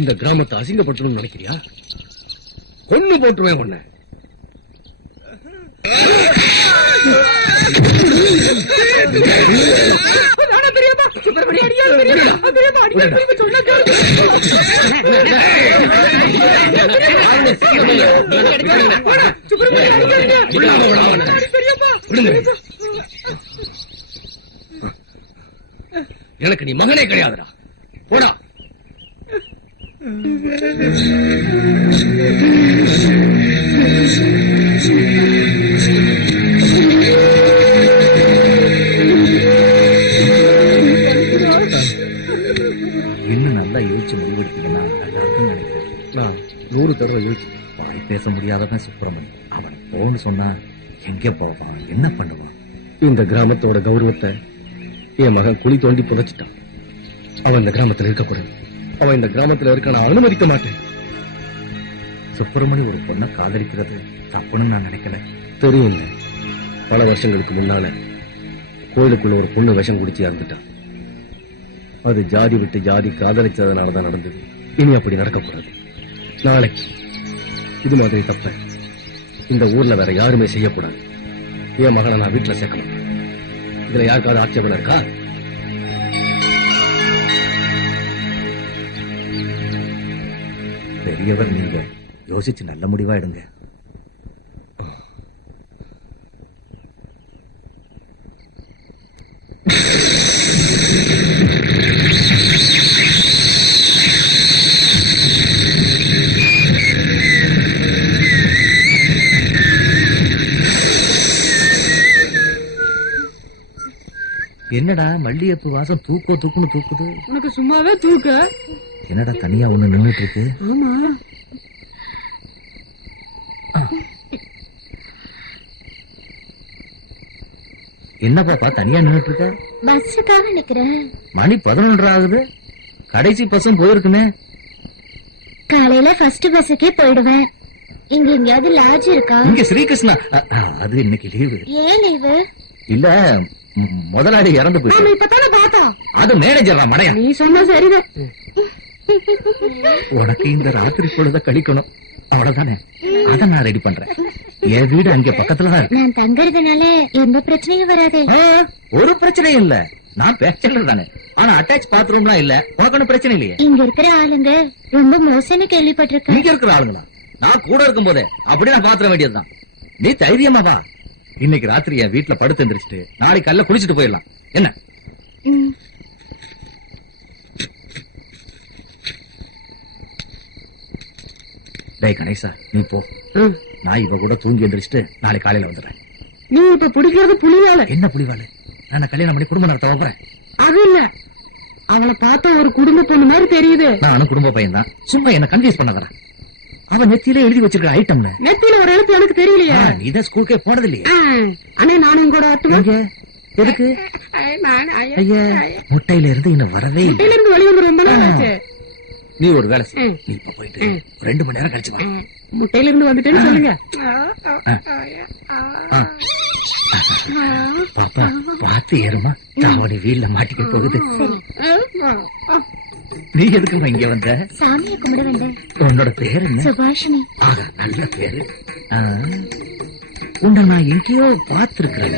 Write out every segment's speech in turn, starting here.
இந்த கிராமத்தை அசிங்கப்படுத்தணும்னு நினைக்கிறியா? கொன்னு போட்டுருவேன் உன்னை. எனக்கு நீ மகனே கிடையாதுடா. போடா. இன்னும் நல்லா யோசிச்சு முடிவெடுத்தீங்கன்னா நல்லா இருக்குன்னு நினைக்கிறேன். நான் 100 தடவை யோசிச்சு. வாய் பேச முடியாதவன் சுப்பிரமணி. அவன் போன்னு சொன்னா எங்க போவான், என்ன பண்ணுவான்? இந்த கிராமத்தோட கௌரவத்தை என் மகன் குழி தோண்டி புதைச்சிட்டான். அவன் இந்த கிராமத்துல இருக்கக்கூடாது. அவன் இந்த கிராமத்துல இருக்க நான் அனுமதிக்க மாட்டேன். சுப்பிரமணி ஒரு பொண்ணை காதலிக்கிறது தப்புன்னு நான் நினைக்கல. தெரியும். பல வருஷங்களுக்கு முன்னால கோயிலுக்குள்ள ஒரு பொண்ணு விஷம் குடிச்சு இறந்துட்டான். அது ஜாதி விட்டு ஜாதி காதலிச்சதுனாலதான் நடந்தது. இனி அப்படி நடக்கக்கூடாது. நாளைக்கு இது மாதிரி தப்ப இந்த ஊர்ல வேற யாருமே செய்யக்கூடாது. என் மகனை நான் வீட்டுல சேர்க்கணும். இதுல யாருக்காவது ஆட்சேபனை இருக்கா? பெரியவர் நீங்க யோசிச்சு நல்ல முடிவா எடுங்க. என்னடா மல்லிகைப்பூ வாசம் தூக்குன்னு தூக்குது? உனக்கு சும்மாவே தூக்க. என்னடா தனியா ஒண்ணு நின்னுட்டு இருக்கு? ஆமா, என்ன பாப்பா தனியா நின்னுட்டு இருக்க? பஸ்ஸுக்காக நிக்கிறேன். மணி 11 ஆகுது. கடைசி பஸ்ஸும் போயிருக்குமே. காலையில ஃபர்ஸ்ட் பஸ்ஸுக்கே போயிடுவேன். இங்க எங்கயாவது லாட்ஜ் இருக்கா? இங்க ஸ்ரீகிருஷ்ணா. அது இன்னைக்கு லீவு. ஏன் லீவு? இல்ல, முதலாளி இறந்து போயிட்டு. இப்பதானே பார்த்தா. அது மேனேஜரா மடையா. நீ சொன்ன சரிதான். உனக்கு இந்த ராத்திரி பொழுத கழிக்கணும், அவ்வளவுதானே? அத நான் ரெடி பண்றேன். என் வீடு அங்க பக்கத்துலதான் இருக்கு. நான் தங்கறதுனால எந்த பிரச்சனையும் வராது. ஒரு பிரச்சனையும் இல்ல. நான் பேச்சலர் தானே. ஆனா அட்டாச் பாத்ரூம்லாம் இல்ல. உனக்கு ஒன்னும் பிரச்சனை இல்லையே. இங்க இருக்கிற ஆளுங்க ரொம்ப மோசம்னு கேள்விப்பட்டிருக்கேன். இங்க இருக்கிற ஆளுங்களா? நான் கூட இருக்கும் போதே அப்படி நான் பாத்திர வேண்டியதுதான். நீ தைரியமா தான். இன்னைக்கு ராத்திரி என் வீட்டுல படுத்து எந்திரிச்சிட்டு நாளைக்கு கல்ல குளிச்சுட்டு போயிடலாம். என்ன? டேய் கணேசா, நீ போ. நான் இவ கூட தூங்கி எந்திரிச்சிட்டு நாளைக்கு காலையில வந்துடுறேன். நீ இப்ப பிடிக்கிறது புலிவால. என்ன புலிவால? நான் கல்யாணம் பண்ணி குடும்பம் நடத்த போறேன். அது இல்ல, அவளை பார்த்தா ஒரு குடும்ப பொண்ணு மாதிரி தெரியுது. நானும் குடும்ப பையன் தான். சும்மா என்ன கன்ஃபியூஸ் பண்ண. அவன் நெத்தியில எழுதி வச்சிருக்க ஐட்டம்ல. நெத்தியில ஒரு எழுத்து எனக்கு தெரியலையா? நீதான் ஸ்கூலுக்கே போனது இல்லையே. அண்ணே நானும் கூட எதுக்கு? ஐயா, முட்டையில இருந்து இன்னும் வரவே இல்லை. இருந்து வெளியே வந்து ரொம்ப நாள் ஆச்சு. நீ ஒரு வேலை செய். நீ இப்ப போயிட்டு 2 மணி நேரம் கழிச்சு வா. முட்டையில இருந்து வந்துட்டேன்னு சொல்லுங்க. பாப்பா பார்த்து ஏறுமா, தாவணி வீல்ல மாட்டிக்க போகுது. நீ எதுக்குமா இங்க வந்த? சாமியை கும்பிட வந்தேன். உன்னோட பேர் என்ன? சுபாஷினி. நல்ல பேரு. உன்னை நான் எங்கேயோ பார்த்திருக்கிறேன்.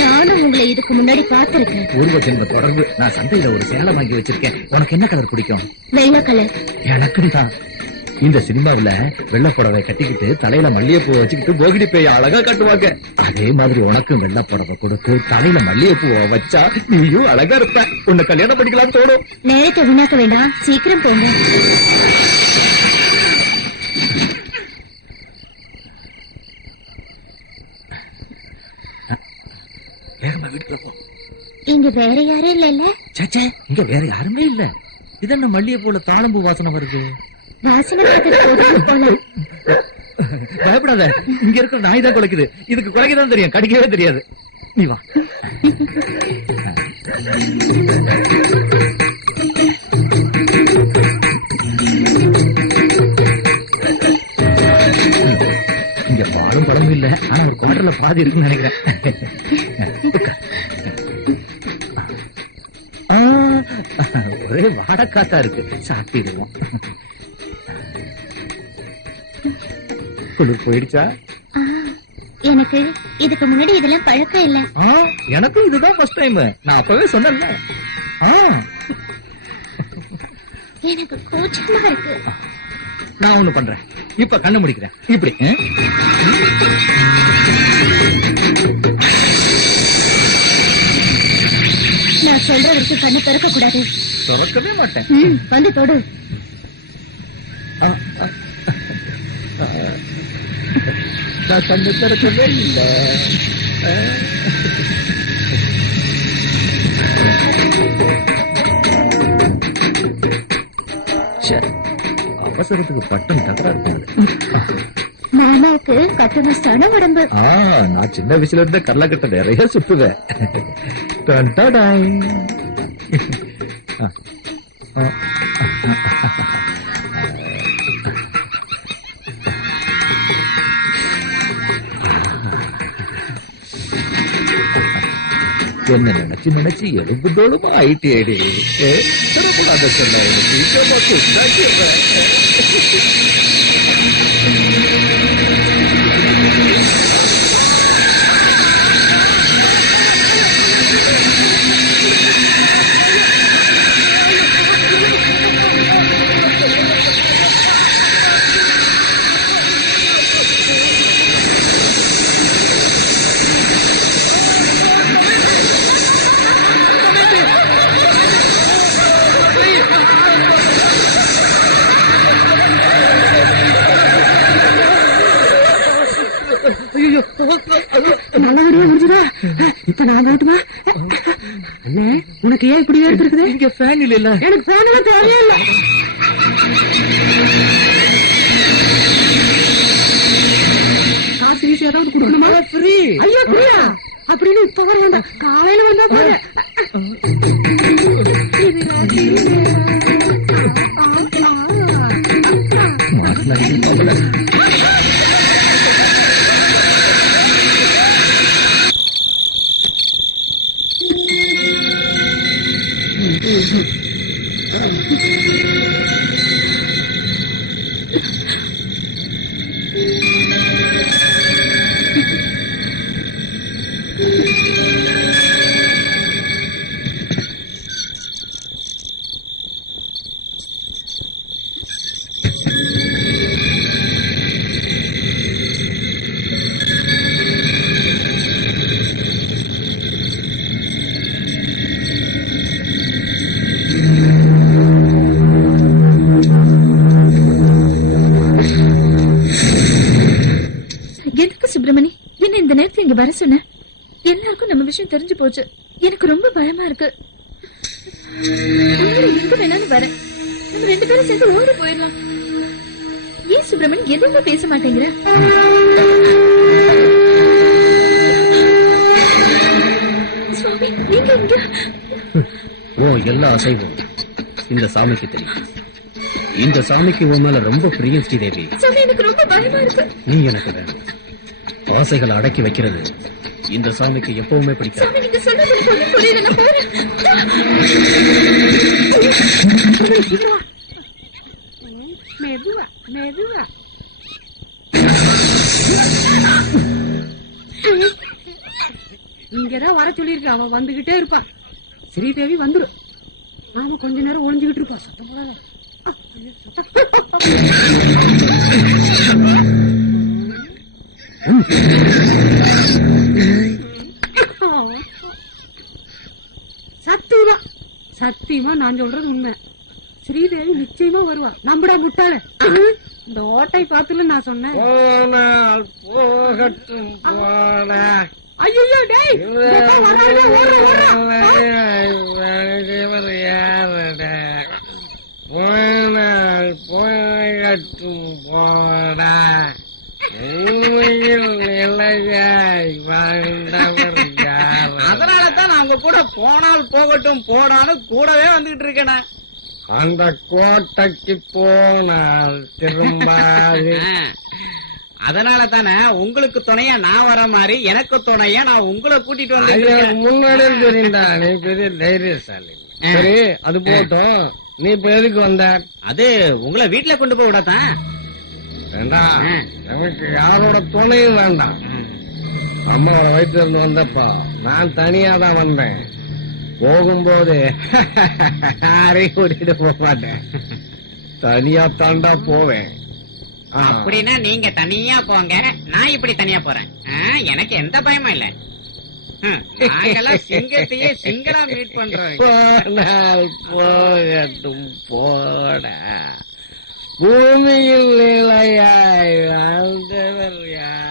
நானும் உங்களை இதுக்கு முன்னாடி பார்த்திருக்கேன். பூர்வ ஜென்ம தொடர்பு. நான் சந்தையில ஒரு சேலை வாங்கி வச்சிருக்கேன். உனக்கு என்ன கலர் பிடிக்கும்? வெள்ளை கலர். எனக்கும் தான். இந்த சினிமாவில வெள்ளை புடவை கட்டிக்கிட்டு தலையில மல்லிகைப்பூ வச்சுக்கிட்டு போகிடி பேய அழகா கட்டுவாங்க. அதே மாதிரி உனக்கும் வெள்ளை புடவை கொடுத்து தலையில மல்லிகைப்பூவை வச்சா நீயும் அழகா இருப்ப. உன்னை கல்யாணம் பண்ணிக்கலாம்னு தோணும். நேரத்தை வீணாக்க வேண்டாம், சீக்கிரம் போங்க. வேகமா வீட்டுக்குள்ள போ. இங்க வேற யாரும் இல்ல? சேச்சே, இங்க வேற யாருமே இல்ல. இது என்ன மல்லிகைப்பூல தாளம்பூ வாசனை வருது? வாசனை பயப்படாத, இங்க இருக்கிற நாய் தான் குலைக்குது. இதுக்கு குலைக்கதான் தெரியும், கடிக்கவே தெரியாது. நீ வா. இங்க பாலும் படமும் இல்ல. ஆனா ஒரு குவார்டர்ல பாதி இருக்குன்னு நினைக்கிறேன். ஒரே வாடக்காத்தா இருக்கு, சாப்பிடுவோம். குளிர் போயிடுச்சா? ஆ, எனக்கு இதுக்கு முன்னாடி இதெல்லாம் பழக்கம் இல்ல. எனக்கும் இதுதான் ஃபர்ஸ்ட் டைம். நான் அப்பவே சொன்னேன்ல. எனக்கு கூச்சமா இருக்கு. நான் ஒண்ணு பண்றேன், இப்ப கண்ணு முடிக்கிறேன். இப்படி நான் சொல்ற வரைக்கும் கண்ணு திறக்க கூடாது. திறக்கவே மாட்டேன். வந்து தொடு. நான் கண்ணு திறக்கவே இல்லை. அவசரத்துக்கு பட்டம் தகராறு. மாமாவுக்கு கட்டுமஸ்தான உடம்பு. நான் சின்ன வயசுல இருந்த கரலக்கட்டை நிறைய சுத்துவேன். என்ன நினைச்சு நினைச்சு எலும்பு தோளுமா ஆயிட்டேடி. தரக்கூடாத சொன்ன நல்லபடியா முடிஞ்சுதா? இப்ப நான் போட்டுமா? உனக்கு ஏன் இப்படி இருக்குது? இங்க ஃபேன் இல்ல. எனக்கு ஃபேன் எல்லாம் தேவையே இல்ல. காசு ஈஸி ஏதாவது கொடுக்கணுமா? ஃப்ரீ. ஐயோ ஃப்ரீயா? அப்படின்னு இப்ப வர வேண்டாம், காலையில வந்தா போல. சுப்பிரமணி, என்ன இந்த நேரத்துல இங்க வர சொன்ன? எல்லாருக்கும் நம்ம விஷயம் தெரிஞ்சு போச்சு. எனக்கு ரொம்ப பயமா இருக்கு. எங்க வேணாலும் வரேன். நம்ம 2 பேரும் சேர்ந்து ஓடி போயிடலாம். ஏன் சுப்பிரமணி எதுவுமே பேச மாட்டேங்கிற? சுவாமி, நீங்க இங்க? எல்லா அசைவும் இந்த சாமிக்கு தெரியும். இந்த சாமிக்கு உன் மேல ரொம்ப பிரியம் ஸ்ரீதேவி. சுவாமி, எனக்கு ரொம்ப பயமா இருக்கு. நீ எனக்கு வேணும். ஆசைகளை அடக்கி வைக்கிறது இந்த சாமிக்கு எப்பவுமே பிடிக்காது. சாமி, நீங்க சொல்றது எனக்கு ஒண்ணும் புரியல. நான் போறேன். மெதுவா மெதுவா. இங்கதான் வர சொல்லிருக்க. அவன் வந்துகிட்டே இருப்பான். ஸ்ரீதேவி வந்துடும். நாம கொஞ்ச நேரம் ஒளிஞ்சுகிட்டு இருப்பான். சத்தம் போடாத. சத்தியமா சத்தியமா நான் சொல்றது உண்மை. ஸ்ரீதேவி நிச்சயமா வருவா. நம்படா முட்டாள. இந்த ஓட்டை பார்த்துல நான் சொன்னேன். போகட்டும் போன. ஐயோ டேய், போனால் போகட்டும் போன. அதனாலதான் நான் உங்க கூட போனால் போகட்டும் போடான்னு கூடவே வந்துகிட்டு இருக்கேன். அந்த கோட்டைக்கு போனால் திரும்பாது. அதனால தானே உங்களுக்கு துணையா நான் வர மாதிரி எனக்கு துணையா நான் உங்களை கூட்டிட்டு வந்து முன்னாடியே தெரியும்டா நீ பெரிய தைரியசாலி. சரி அது போட்டோம், நீ இப்ப எதுக்கு வந்த? அது உங்களை வீட்டுல கொண்டு போய் விடத்தான். வேண்டாம், எனக்கு யாரோட துணையும் வேண்டாம். அம்மாவோட வயிற்றுல இருந்து வந்தப்பா நான் தனியா தான் வந்தேன். போகும்போது யாரையும் கூட்டிட்டு போக மாட்டேன், தனியா தாண்டா போவேன். அப்படின்னா நீங்க தனியா போங்க, நான் இப்படி தனியா போறேன். எனக்கு எந்த பயமும் இல்ல. நாங்கெல்லாம் சிங்கத்தையே சிங்களா மீட் பண்றோம். போனால் போகட்டும் போட, பூமியில் நிலையாய் வாழ்ந்தவர் யார்?